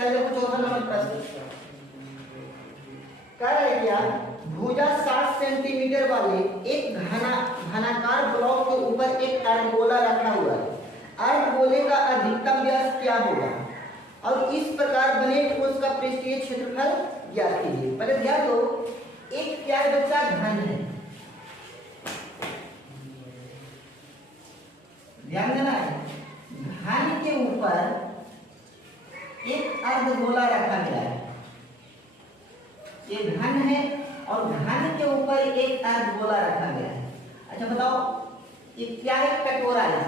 चल देखो 14 नंबर प्रश्न कह रहा है क्या, भुजा 60 सेंटीमीटर वाले एक घनाकार ब्लॉक के ऊपर एक अर्धगोला रखा हुआ है। अर्धगोले का अधिकतम व्यास क्या होगा और इस प्रकार बने ठोस का पृष्ठीय क्षेत्रफल ज्ञात कीजिए। पहले ध्यान दो, एक क्या है बच्चा, घन है, ध्यान देना है। घन के ऊपर एक अर्धगोला रखा गया है, ये घन है और घन के ऊपर एक अर्धगोला रखा गया है। अच्छा बताओ ये क्या है, कटोरा है।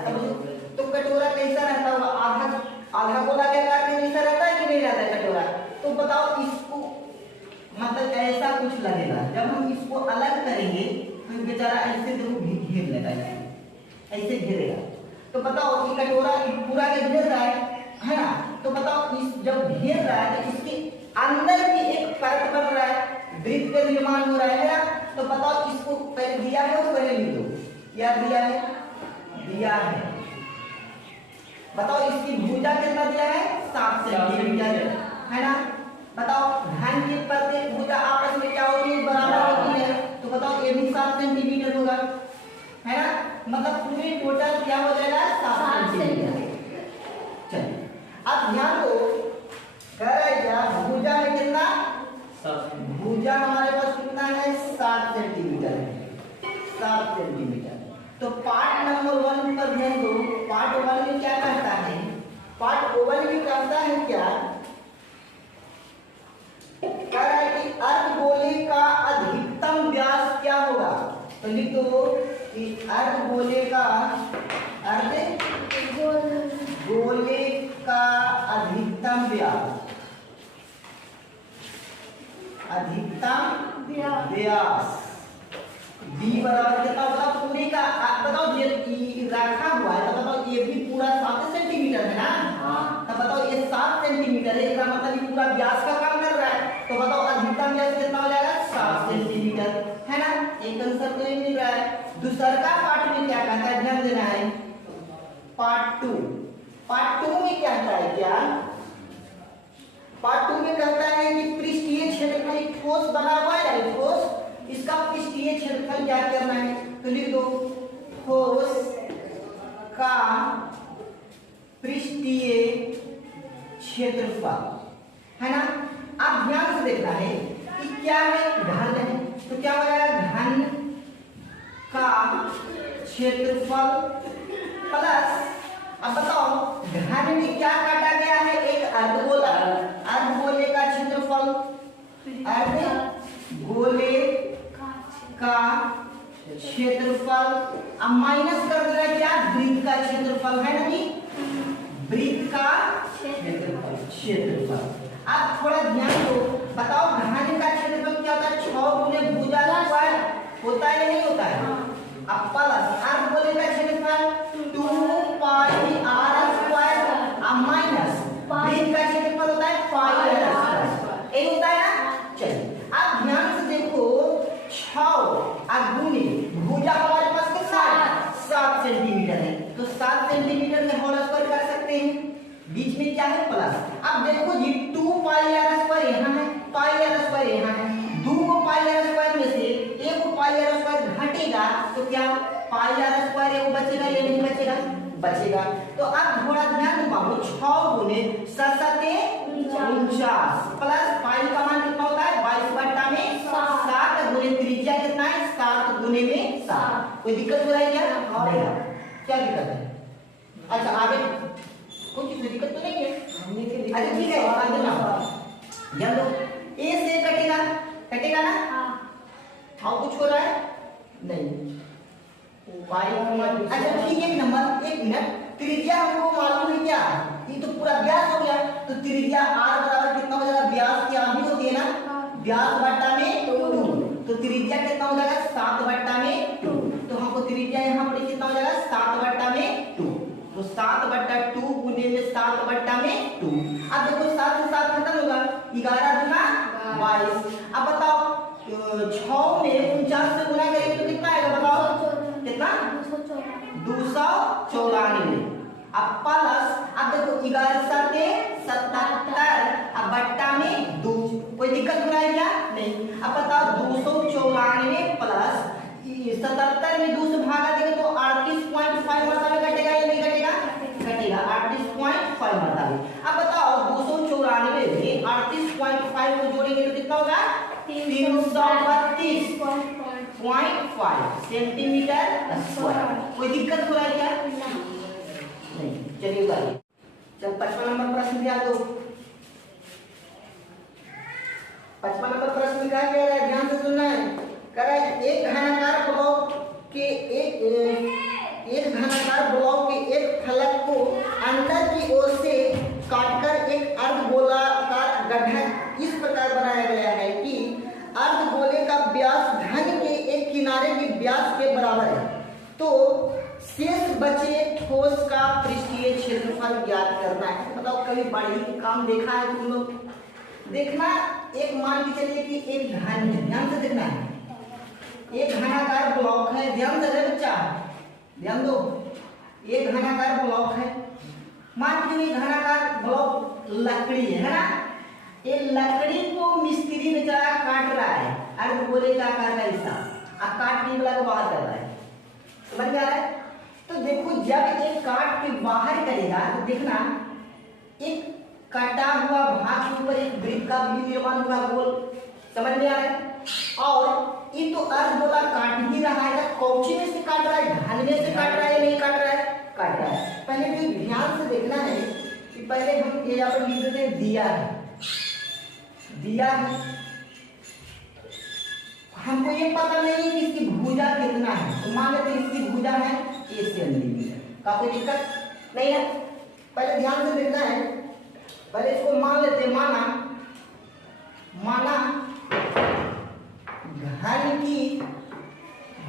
तो कटोरा कैसा रहता होगा, आधा गोला के आकार में जैसा रहता है कि नहीं रहता है कटोरा। तो बताओ इसको मतलब ऐसा कुछ लगेगा, जब हम इसको अलग करेंगे तो बेचारा ऐसे देखो घेर लेगा, ऐसे घेरेगा। तो बताओ कि कटोरा पूरा के घेर रहा है ना। तो बताओ इस जब घेर रहा है तो इसके अंदर भी एक परत बन रहा है, वृत्त का निर्माण हो रहा है ना। तो बताओ इसको पहले दिया है और पहले लिख दो, या दिया है, दिया है। बताओ इसकी भुजा कितना दिया है, 7 सेंटीमीटर है ना। बताओ घन की प्रत्येक भुजा आपस में क्या होती है, बराबर होती है। तो बताओ ये भी 7 सेंटीमीटर होगा है ना। मतलब पूरी टोटल क्या हो जाएगा, 7 सेंटीमीटर। चलिए अब ध्यान दो, कह रहा है क्या, भुजा में कितना, भुजा हमारे पास कितना है, 7 सेंटीमीटर है, 7 सेंटीमीटर। तो पार्ट नंबर 1 पर ध्यान दो, पार्ट 1 में क्या कहता है, पार्ट 1 में कहता है क्या, कह रहा है कि अर्धगोले का अधिकतम व्यास क्या होगा। तो लिख दो कि अर्धगोले का अधिकतम व्यास, अधिकतम व्यास b बराबर कितना, बताओ पूरे का, बताओ ये रखा हुआ है। तो बताओ ये भी पूरा 7 सेंटीमीटर है ना। तो बताओ ये 7 सेंटीमीटर है, इसका मतलब ये पूरा व्यास का काम कर रहा है। तो बताओ अधिकतम व्यास कितना हो जाएगा, 7 सेंटीमीटर है ना। एक आंसर तो ये मिल रहा है। दूसरा पार्ट में क्या कहता है, ध्यान देना है। पार्ट 2, पार्ट 2 में क्या कहता है, क्या पार्ट 2 में कहता है कि पृष्ठीय क्षेत्रफल, एक ठोस बना हुआ है ठोस, इसका पृष्ठीय क्षेत्रफल क्या करना है। तो लिख दो ठोस का पृष्ठीय क्षेत्रफल है ना। अब ध्यान से देखना है कि क्या है, घन है। तो क्या हो जाएगा, घन का क्षेत्रफल प्लस, अब बताओ घन में क्या काटा गया है, एक अर्धगोला, अर्धगोले का क्षेत्रफल, अर्धगोले का क्षेत्रफल, अब माइनस कर देना क्या, वृत्त का क्षेत्रफल है ना जी, वृत्त का क्षेत्रफल। अब थोड़ा ध्यान दो, बताओ घन का क्षेत्रफल क्या होता है, 6 गुने भुजा स्क्वायर होता है या नहीं होता है। अब प्लस अर्धगोले का क्षेत्रफल 2 पाई r स्क्वायर, अब माइनस वृत्त का क्षेत्रफल होता है पाई r स्क्वायर, ये होता है ना। चलिए अब ध्यान से देखो, 6 गुने भुजा हमारे पास कितना है, 7 सेंटीमीटर है। तो 7 सेंटीमीटर में होल स्क्वायर कर सकते हैं, बीच में क्या है प्लस। अब देखो जी 2 पाई r स्क्वायर यहाँ है, पाई r स्क्वायर यहाँ है, 2 को पाई r स्क्वायर में से 1 को पाई r स्क्वायर घटेगा तो क्या पाई r स्क्वायर है वो बचेगा या नहीं बचेगा, बचेगा। तो अब थोड़ा ध्यान दो, 6 गुने 7 प्लस पाई का मान कितना होता है, 22/7 गुने त्रिज्या कितना है, 7 गुने में 7। कोई दिक्कत हो रहा है क्या, क्या दिक्कत है। अच्छा आगे कुछ दिक्कत तो नहीं है, अच्छा ठीक है। ध्यान दो, ए से कटेगा, कटेगा ना, और कुछ हो रहा है नहीं, अच्छा ठीक है। नंबर 1 मिनट, त्रिज्या हमको मालूम है क्या, ये तो पूरा व्यास हो गया। तो त्रिज्या r बराबर कितना हो जाएगा, व्यास की आधी होती है ना, व्यास बट्टा में 2, तो त्रिज्या कितना हो जाएगा, 7/2। तो हमको त्रिज्या यहाँ पर कितना हो जाएगा, 7/2। तो 7/2 गुने में 7/2। अब देखो 7 से 7 खत्म होगा, 11 दूना 22। अब बताओ 6 में 49 से गुना करेंगे तो कितना आएगा, बताओ कितना, 294। अब प्लस, अब देखो 11 7 77, 332.5 सेंटीमीटर स्क्वायर। कोई दिक्कत हो रहा है क्या? नहीं। चलिए उतारिए। चल 55 नंबर प्रश्न ध्यान दो। 55 नंबर प्रश्न क्या कह रहा है, ध्यान से सुनना है। कह रहा है एक घनाकार ब्लॉक के एक घनाकार ब्लॉक के एक फलक को अंदर की ओर से काटकर एक अर्धगोलाकार गड्ढा इस प्रकार बनाया गया है कि अर्धगोले का व्यास घन के एक किनारे के व्यास के बराबर है। तो शेष बचे ठोस का पृष्ठीय क्षेत्रफल ज्ञात करना है। बताओ कभी बड़ी काम देखा है तुम लोग? देखना, एक मान के चलिए कि एक घन है, ध्यान से देखना है। एक घनाकार ब्लॉक है, ध्यान से बच्चा ध्यान दो। एक घनाकार ब्लॉक है, मान लीजिए घनाकार ब्लॉक लकड़ी है ना। ये लकड़ी को मिस्त्री बेचारा काट रहा है, अर्धगोले का आकार का हिस्सा, और काटने वाला को बाहर कर रहा है। समझ में आ रहा है? तो देखो जब एक काट के बाहर करेगा तो देखना एक कटा हुआ भाग के ऊपर एक वृत्त का भी निर्माण हुआ गोल। समझ में आ रहा है? और ये तो अर्धगोला काट ही रहा है, कौची में से काट रहा है, घन में से काट रहा है या नहीं काट रहा है? काट रहा है। पहले भी ध्यान से देखना है कि पहले हम ये यहाँ पर लिख देते हैं दिया है, दिया है। हमको ये पता नहीं है कि इसकी भुजा कितना है, तो मान लेते हैं इसकी भुजा है 1 सेंटीमीटर। का कोई दिक्कत नहीं है? पहले ध्यान से देखना है। पहले इसको मान लेते हैं, माना घन की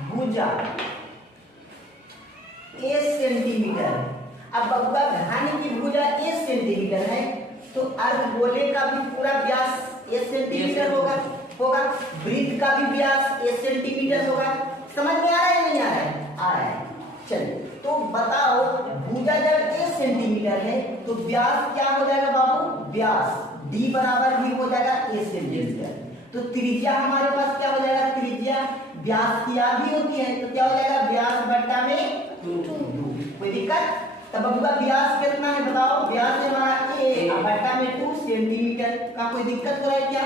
भुजा 1 सेंटीमीटर। अब बबुआ घन की भुजा 1 सेंटीमीटर है तो अर्धगोले का भी पूरा व्यास 1 सेंटीमीटर होगा। वृत्त का भी व्यास 1 सेंटीमीटर होगा। समझ में आ रहा है नहीं आ रहा है? आ रहा है। चलिए तो बताओ भुजा जब 1 सेंटीमीटर है तो व्यास क्या हो जाएगा बाबू? व्यास d बराबर भी हो जाएगा 1 सेंटीमीटर। तो त्रिज्या हमारे पास क्या हो जाएगा? त्रिज्या व्यास की आधी होती है तो क्या हो जाएगा? व्यास बट्टा में 2। कोई दिक्कत? तब बबुआ व्यास कितना है बताओ? व्यास है हमारा a बट्टा में 2 सेंटीमीटर। का कोई दिक्कत हो रहा है क्या?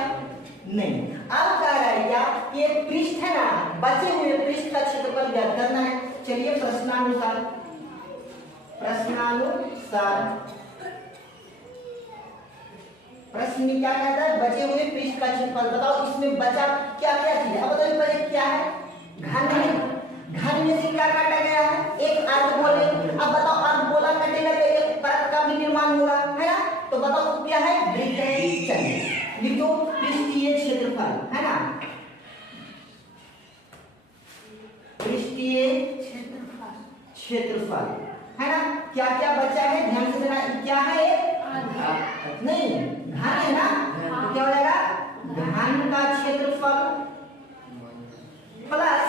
नहीं। अब कह रहा है क्या? ये पृष्ठ है ना, बचे हुए पृष्ठ का क्षेत्रफल ज्ञात करना है। चलिए प्रश्नानुसार प्रश्न में क्या कहता है? बचे हुए पृष्ठ का क्षेत्रफल। बताओ इसमें बचा क्या क्या चीज है? अब बताइए पहले क्या है? घन है। घन में से क्या काटा गया है? एक अर्धगोले। अब बताओ अर्धगोला कटेगा तो एक परत का भी निर्माण होगा, है ना? तो बताओ क्या है? वृत्त है। चलिए लिखो पृष्ठीय क्षेत्रफल, है ना? पृष्ठीय क्षेत्रफल, है ना? क्या क्या बचा है ध्यान से देना। क्या है? नहीं, घन है ना, तो क्या हो जाएगा? घन का क्षेत्रफल प्लस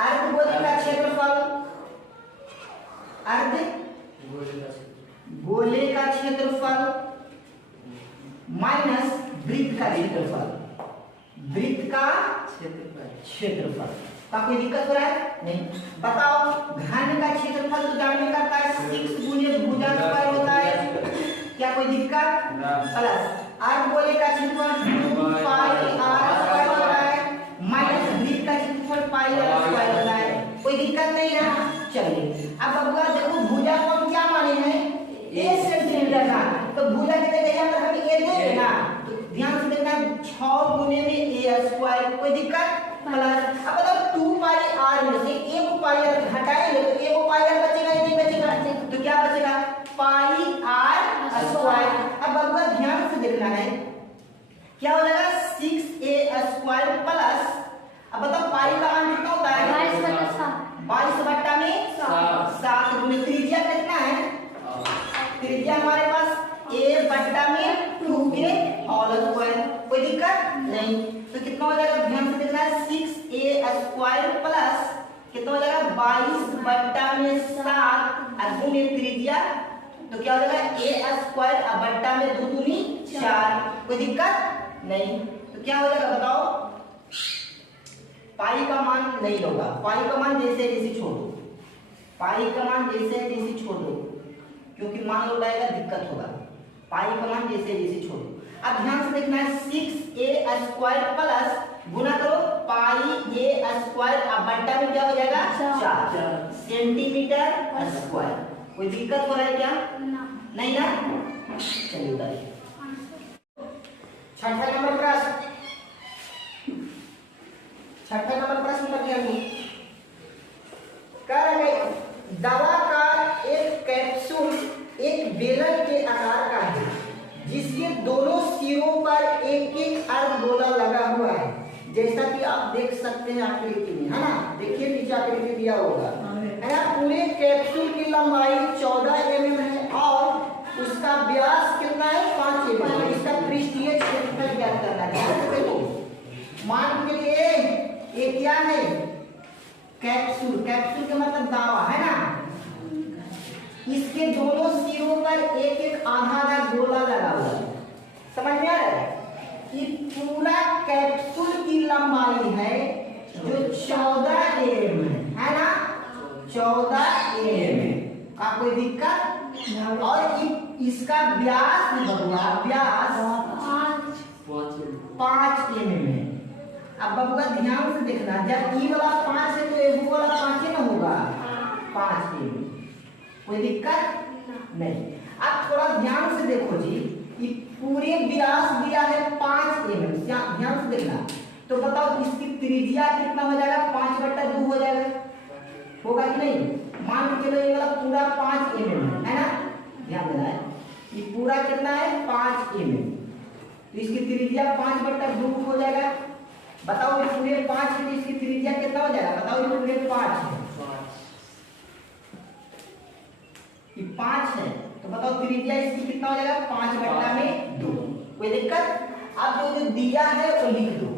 अर्धगोले का क्षेत्रफल, अर्धगोले का क्षेत्रफल माइनस वृत्त का क्षेत्रफल, वृत्त का क्षेत्रफल। का कोई दिक्कत हो रहा है? नहीं। बताओ घन का क्षेत्रफल तो जानने का है 6 गुणे भुजा स्क्वायर होता है। क्या कोई दिक्कत? प्लस अर्धगोले का क्षेत्रफल 2 पाई r स्क्वायर होता है माइनस वृत्त का क्षेत्रफल पाई r स्क्वायर होता है। कोई दिक्कत नहीं है? चलिए अब बबुआ देखो भुजा को हम क्या माने हैं? 1 सेंटीमीटर का। तो भुजा कितने यहाँ पर हम a देंगे ना, तो ध्यान से देखना 6 गुणे में a स्क्वायर। कोई दिक्कत? प्लस अब बताओ 2 पाई r में से 1 पाई r घटाएंगे तो 1 पाई r बचेगा या नहीं बचेगा? तो क्या बचेगा? पाई r स्क्वायर। अब बबुआ ध्यान से देखना है क्या हो जाएगा? 6a स्क्वायर प्लस अब बताओ पाई का मान कितना होता है? 22 बट्टा में 7 गुणे त्रिज्या कितना है? त्रिज्या हमारे पास a बट्टा में 2 के होल स्क्वायर। कोई दिक्कत नहीं। तो कितना हो जाएगा? ध्यान से देखना है 6a स्क्वायर प्लस कितना हो जाएगा? 22 बट्टा में 7 और गुणे त्रिज्या तो क्या हो जाएगा? a स्क्वायर और बट्टा में 2 दूनी 4। कोई दिक्कत नहीं। तो क्या हो जाएगा बताओ? पाई का मान नहीं होगा, पाई का मान जैसे जैसे छोड़ दो, पाई का मान जैसे जैसे छोड़ दो क्योंकि मान लौटाएगा दिक्कत होगा। पाई का मान जैसे जैसे छोड़ दो। अब ध्यान से देखना है 6a² प्लस गुना करो पाई a स्क्वायर, अब बट्टा में क्या हो जाएगा 4 सेंटीमीटर स्क्वायर। कोई दिक्कत हो रहा है क्या? नहीं ना? चलिए बताइए छठा नंबर प्रश्न कर दिया कह रहे दवा का एक कैप्सूल एक बेलन के आकार का है जिसके दोनों सिरों पर एक एक अर्धगोला लगा हुआ है, जैसा कि आप देख सकते हैं आकृति में, है ना? देखिए नीचे आकृति दिया होगा, है ना? पूरे कैप्सूल की लंबाई 14 mm है और उसका व्यास कितना है 5 mm है। इसका पृष्ठीय क्षेत्रफल ज्ञात करना है। देखो मान के लिए ये क्या है कैप्सूल, कैप्सूल का मतलब दावा, है ना? इसके दोनों सिरों पर एक एक आधा गोला लगा हुआ है। समझ में आ रहा है? कि पूरा कैप्सूल की लंबाई है जो 14 mm है ना? 14 mm का कोई दिक्कत? और इसका व्यास व्यास 5 mm है। अब बबुआ ध्यान से देखना, जब ई वाला 5 है तो ए वाला 5 ही ना होगा, 5 mm। कोई दिक्कत नहीं। अब थोड़ा ध्यान से देखो जी, ये पूरे व्यास दिया है 5 mm, ध्यान से देखना। तो बताओ इसकी त्रिज्या कितना हो जाएगा? 5/2 हो जाएगा, होगा कि नहीं? मान के चलो ये वाला पूरा 5 mm है ना? ध्यान देना है, ये पूरा कितना है 5 mm, तो इसकी त्रिज्या 5/2 हो जाएगा। बताओ ये पूरे 5 है, इसकी त्रिज्या कितना हो जाएगा? बताओ ये पूरे 5 है, ये 5 है, तो बताओ त्रिज्या इसकी कितना हो जाएगा? 5/2। कोई दिक्कत? अब जो दिया है वो लिख दो,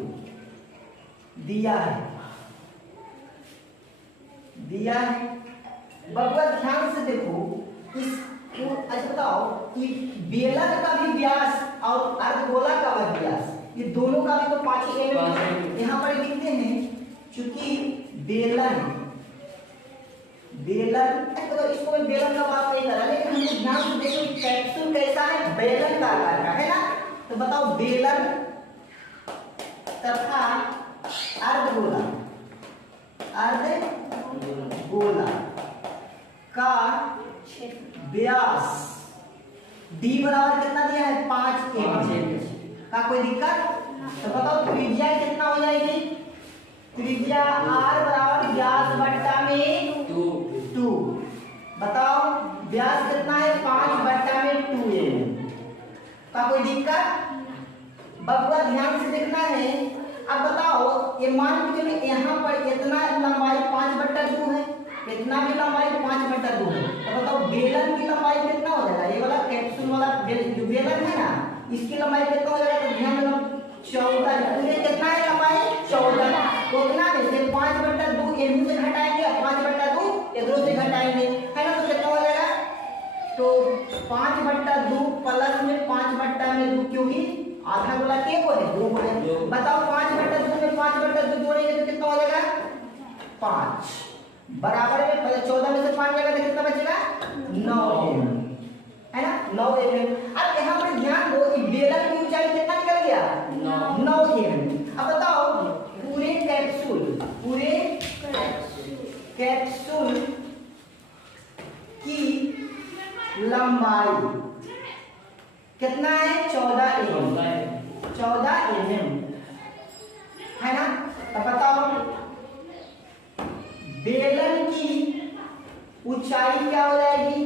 दिया है बबुआ ध्यान से देखो इस अच्छा बताओ कि बेलन का भी व्यास और अर्धगोला का भी व्यास, ये दोनों का भी तो 5 mm यहाँ पर लिखते हैं। चूंकि बेलन तो इसको मैं बेलन का बात नहीं कर रहा, लेकिन हमको ध्यान से देखो कैप्सूल कैसा है? बेलन का आकार का, है ना? तो बताओ बेलन तथा अर्धगोला का व्यास d बराबर कितना दिया है? 5 mm का। कोई दिक्कत? तो बताओ त्रिज्या कितना हो जाएगी? त्रिज्या r बराबर व्यास बट्टा में 2। बताओ व्यास कितना है? 5/2 mm का। कोई दिक्कत? बबुआ ध्यान से देखना है। अब बताओ ये मान के चलो यहाँ पर इतना लंबाई 5/2 है, इतना भी लंबाई 5/2 है, तो बताओ बेलन की लंबाई कितना हो जाएगा? ये वाला कैप्सूल वाला जो बेलन है ना, इसकी लंबाई कितना हो जाएगा? तो ध्यान देना 14। ये कितना है लंबाई? 14। तो कितना में से 5/2 इधर से घटाएंगे, 5/2 इधर से घटाएंगे, है ना? तो कितना हो जाएगा? तो 5/2 प्लस में 5/2 क्योंकि आधा गोला के को है 2 है। बताओ 5/2 में 5/2 जोड़ेंगे तो कितना हो जाएगा? 5 बराबर में 14 में से 5 जाएगा तो कितना बचेगा? 9 mm, है ना? 9 mm। अब यहाँ पर ध्यान दो कि बेलन की ऊंचाई कितना निकल गया? 9 mm। अब बताओ पूरे कैप्सूल की लंबाई कितना है? 14 mm, है ना? तो बताओ बेलन की ऊंचाई क्या हो जाएगी?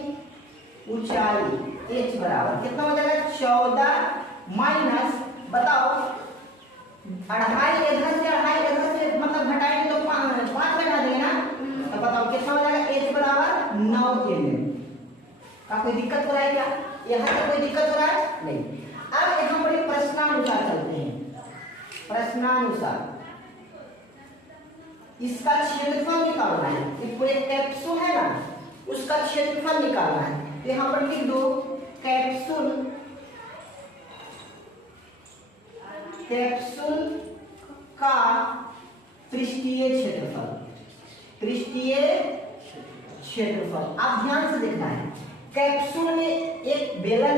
ऊंचाई h बराबर कितना हो जाएगा? 14 माइनस बताओ 2.5 इधर से मतलब घटाएंगे तो 5 घटा देंगे ना, तो बताओ कितना हो जाएगा? h बराबर 9 mm का। कोई दिक्कत हो रहा है क्या? यहाँ तक कोई दिक्कत हो रहा है? नहीं। अब यहाँ पर प्रश्नानुसार चलते हैं। प्रश्नानुसार इसका क्षेत्रफल निकालना है, ये पूरे कैप्सूल है ना, उसका क्षेत्रफल निकालना है। तो यहाँ पर लिख दो कैप्सूल का पृष्ठीय क्षेत्रफल। आप ध्यान से देखना है, कैप्सूल में एक बेलन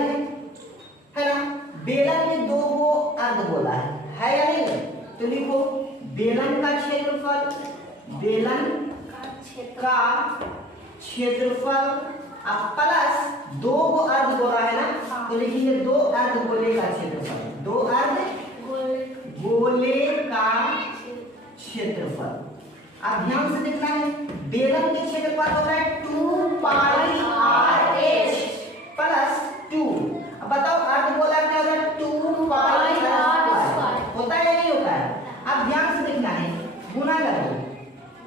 है ना? बेलन में दो वो अर्धगोला है या नहीं? तो लिखो बेलन का क्षेत्रफल, बेलन का क्षेत्रफल प्लस दो वो अर्धगोला है ना, तो लिखेंगे दो अर्धगोले का क्षेत्रफल, दो अर्धगोले का क्षेत्रफल। अब ध्यान से देखना है, बेलन के क्षेत्रफल होता है 2 पाई आर एच प्लस 2। अब बताओ अर्धगोला क्या होता है? 2 पाई आर स्क्वायर होता है या नहीं होता है? अब ध्यान से देखना है, गुना करो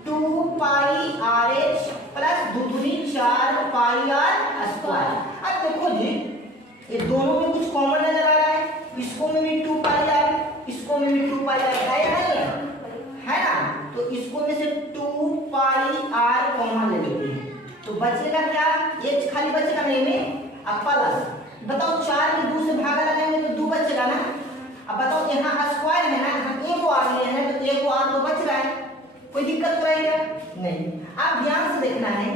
2 पाई आर एच प्लस 2 दूनी 4 पाई आर स्क्वायर। अब देखो जी ये दोनों में कुछ कॉमन नजर आ रहा है, इसको में भी 2 पाई आर, इसको में भी 2 पाई आर है या नहीं है ना? तो इसको में से 2 पाई आर कॉमन ले लेते हैं, तो बचेगा क्या? एक खाली बचेगा नहीं में, अब प्लस बताओ 4 में 2 से भागा लगाएंगे तो 2 बचेगा ना। अब बताओ यहाँ स्क्वायर है ना, हम एक आर ले हैं तो एक आर तो बच रहा है, कोई दिक्कत तो है क्या? नहीं। अब ध्यान से देखना है,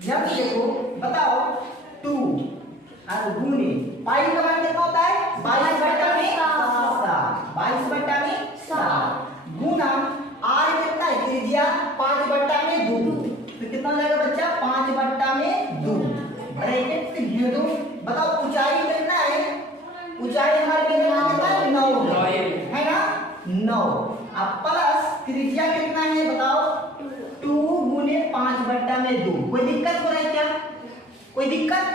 ध्यान से देखो, बताओ 2 और गुने पाई का मान कितना होता है? 22 बटा में 7, 22 बटा में 7 गुना आर कितना है? त्रिज्या 5 बटा में 2, तो कितना हो जाएगा बच्चा? 5 बटा में 2 ब्रैकेट घेर दो। बताओ ऊंचाई कितना है? ऊंचाई हमारे कितना है? 9 है ना, 9। अब प्लस त्रिज्या कितना है बताओ? 2 गुने 5 बटा में 2। कोई दिक्कत हो रहा है क्या? कोई दिक्कत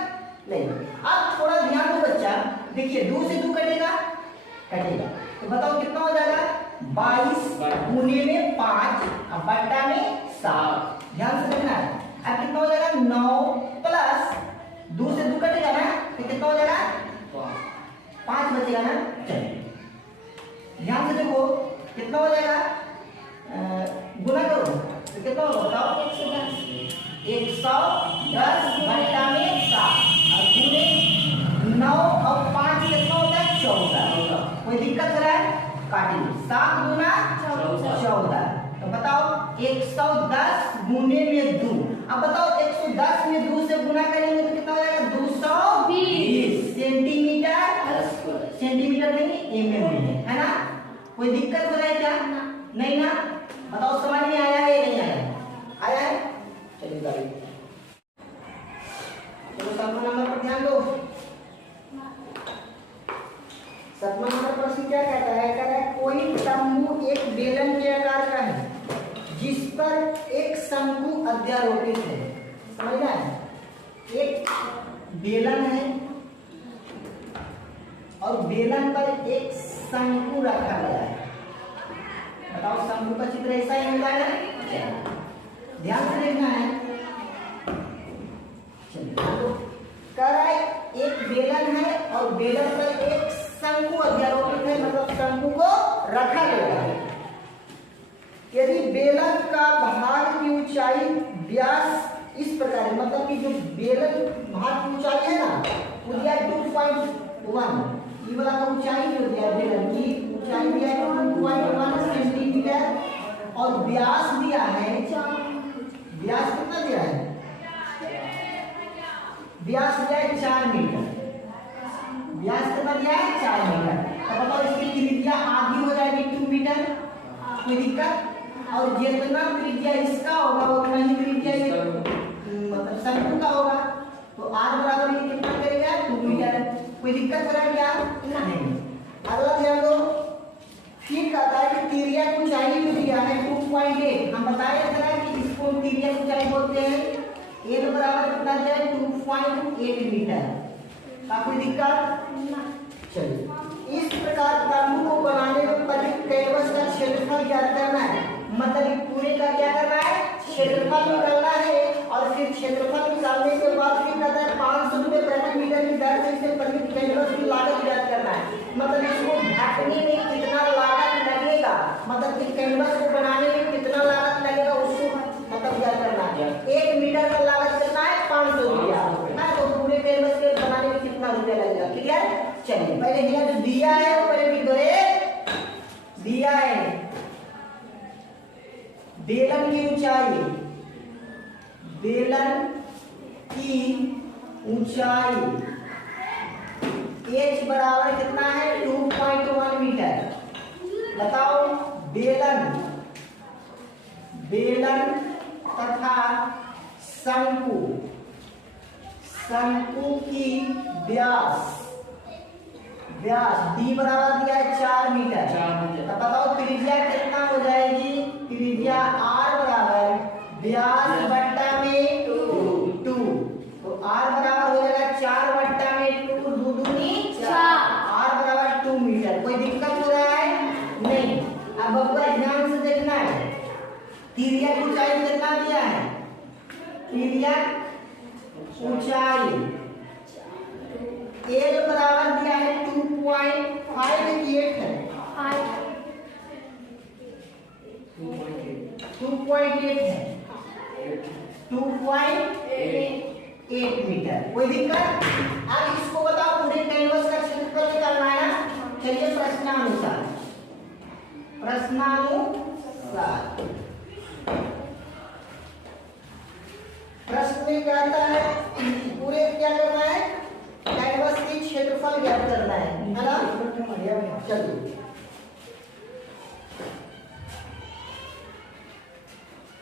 नहीं। अब थोड़ा ध्यान दो बच्चा, देखिए 2 से 2 कटेगा, कटेगा तो बताओ कितना हो जाएगा? 22 गुने में 5 अब बटा में 7। ध्यान से देखना है, अब कितना हो जाएगा? 9 प्लस 2 से 2 कटेगा ना, तो कितना हो जाएगा? 5 बचेगा ना। चलिए ध्यान से देखो कितना हो जाएगा, गुना करो तो कितना होगा बताओ? 110 बटा में 7 और गुने 9 और 5 कितना होता है? 14। कोई दिक्कत हो रहा है? काटिए 7 गुना 14, तो बताओ 110 गुने में 2। अब बताओ 110 में 2 से गुना करेंगे तो कितना हो जाएगा? 220 सेंटीमीटर, सेंटीमीटर नहीं mm है ना। कोई दिक्कत हो रहा है क्या? नहीं ना। बताओ समझ में आया है या नहीं आया? आया है? चलिए गाड़ी चलो 7वां नंबर पर ध्यान दो। 7वां नंबर प्रश्न क्या कहता है? कह रहा है कोई तंबू एक बेलन के आकार का है जिस पर एक शंकु अध्यारोपित है। समझ रहा है? एक बेलन है और बेलन पर एक शंकु रखा गया है। बताओ शंकु का चित्र ऐसा ही होता है, ध्यान से देखना है। चलिए कह रहा है एक बेलन है और बेलन पर एक शंकु अध्यारोपित है, मतलब शंकु को रखा गया है। यदि बेलन का भाग की ऊंचाई व्यास इस प्रकार है, मतलब कि जो बेलन भाग की ऊंचाई है ना वो दिया 2.1, ये वाला का ऊंचाई जो दिया बेलन की ऊंचाई दिया है 2.1 सेंटीमीटर और व्यास दिया है, व्यास कितना दिया है? व्यास दिया है 4 मीटर। व्यास कितना दिया है? 4 मीटर। अब बताओ इसकी त्रिज्या आधी हो जाएगी 2 मीटर, कोई दिक्कत? और जितना त्रिज्या इसका होगा उतना ही त्रिज्या मतलब शंकु का होगा, तो r बराबर ये कितना करेगा? 2 मीटर। कोई दिक्कत हो रहा है क्या? नहीं। अगला ध्यान दो, फिर कहता है कि तिर्यक ऊंचाई जो दिया है 2.8, हम बताए थे कि इसको तिर्यक ऊंचाई बोलते हैं। एक बराबर कितना दिया है? 2.8 मीटर। कोई दिक्कत? चलिए इस प्रकार तंबू को बनाने में प्रयुक्त कैनवस का क्षेत्रफल ज्ञात करना है, मतलब पूरे का क्या करना है? क्षेत्रफल निकालना है। और फिर क्षेत्रफल निकालने के बाद फिर कहता है 500 रुपये प्रति मीटर की दर से इसे प्रयुक्त कैनवस की लागत ज्ञात करना है, मतलब इसको ढकने में कितना लागत लगेगा, मतलब कि कैनवस को बनाने में कितना लागत लगेगा उसको मतलब ज्ञात करना है। 1 मीटर का लागत कितना है? 500 रुपया ना, तो पूरे कैनवस के बनाने में कितना रुपया लगेगा? क्लियर? चलिए पहले यहाँ जो दिया है वो पहले लिख दो रे। दिया है बेलन की ऊंचाई, बेलन की ऊंचाई H बराबर कितना है 2.1 मीटर। बताओ बेलन तथा शंकु की व्यास D बराबर दिया है 4 मीटर। तो बताओ त्रिज्या कितना हो जाएगी, त्रिज्या R बराबर व्यास बट्टा में 2, तो R बराबर हो जाएगा 4 बट्टा में 2, 2 दूनी 4, R बराबर 2 मीटर। कोई दिक्कत हो रहा है नहीं। अब बब्बा ध्यान से देखना है, तिर्यक ऊंचाई कितना दिया है, तिर्यक ऊंचाई L बराबर दिया है 2.58 है, 2.8 है, 2.8 मीटर। कोई दिक्कत? अब इसको बताओ पूरे कैनवस का क्षेत्रफल निकालना है ना। चलिए प्रश्नानुसार प्रश्न में क्या आता है, पूरे क्या करना है, कैनवस की क्षेत्रफल ज्ञात करना है ना। चलिए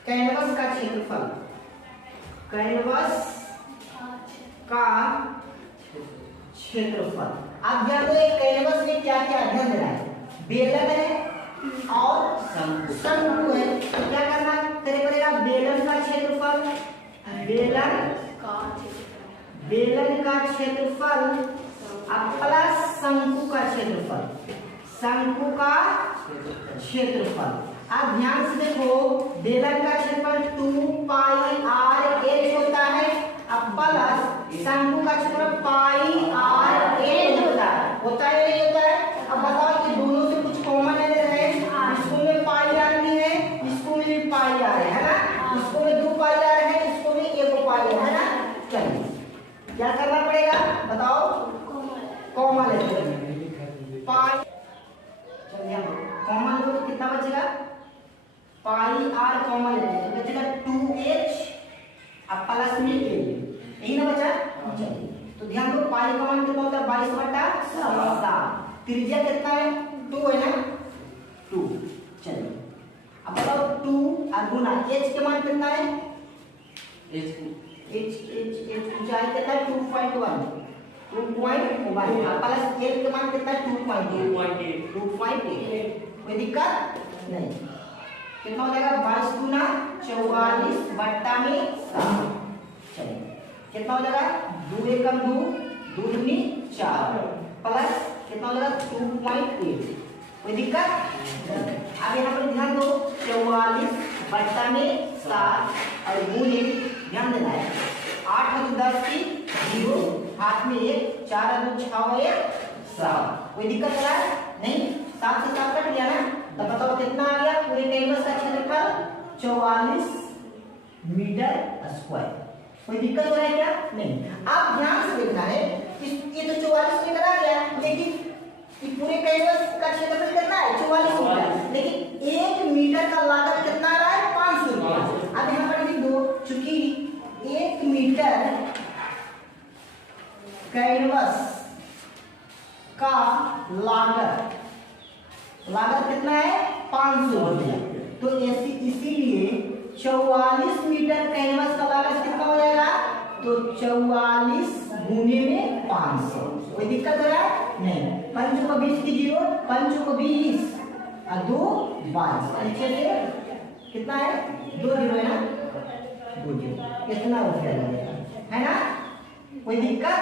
कैनवस का क्षेत्रफल, कैनवस का क्षेत्रफल। आप जानो एक कैनवस में क्या क्या अध्ययन है, बेलन है और शंकु है। तो क्या करना पड़ेगा, बेलन का क्षेत्रफल, बेलन का क्षेत्रफल प्लस शंकु का क्षेत्रफल, शंकु का क्षेत्रफल। आप ध्यान से देखो, बेलन का क्षेत्रफल 2πr होता है, अब प्लस शंकु का क्षेत्रफल πr होता है नहीं होता है। अब बताओ कि दोनों से कुछ कॉमन है, इसको में πr भी है, इसको में भी πr है ना, इसको में 2πr है, इसको में 1πr है ना। चलिए क्या करना पड़ेगा बताओ, कॉमन लेते हैं पाई, चलिए कॉमन लो तो कितना बचेगा, पाई आर कॉमन लेते हैं तो बचेगा 2h अब प्लस में a, यही ना बचा। चलिए तो ध्यान दो, पाई कॉमन कितना होता है 22/7, त्रिज्या कितना है 2 है ना 2। चलिए अब बताओ 2 और गुना h के मान कितना है, h ऊंचाई कितना है 2.1 प्लस l के मान कितना है 2.8। कोई दिक्कत नहीं। कितना हो जाएगा 22 गुना 44 बट्टा में 7। चलिए कितना हो जाएगा 2 एकम 2, 2 दूनी 4 प्लस कितना हो जाएगा 2.8। कोई दिक्कत? अब यहाँ पर ध्यान दो 44 बट्टा में 7 और गुणे, ध्यान देना है 8 और 10 की 0, हाथ में 1, 4 और 2 6 और 1 7। कोई दिक्कत हो रहा है नहीं, 7 से 7 कट गया ना। तो बताओ कितना आ गया, पूरे कैनवस का क्षेत्रफल 44 मीटर स्क्वायर। कोई दिक्कत हो रहा है क्या? नहीं। आप ध्यान से देखना है, ये तो 44 मीटर आ गया, लेकिन ये पूरे कैनवस का क्षेत्रफल कितना है 44 मीटर, लेकिन 1 मीटर का लागत कितना आ रहा है 500 रुपया। अब यहाँ पर लिख दो, चूंकि 1 मीटर कैनवस का लागत कितना है 500 रुपया, तो इसीलिए 44 मीटर कैनवस का लागत कितना हो जाएगा, तो 44 गुने में 500। कोई दिक्कत हो रहा है नहीं। 5 को 20 की 0, 5 को 20 और 2 22, नीचे से कितना है 2 0 है ना, 2 0 कितना हो गया है ना। कोई दिक्कत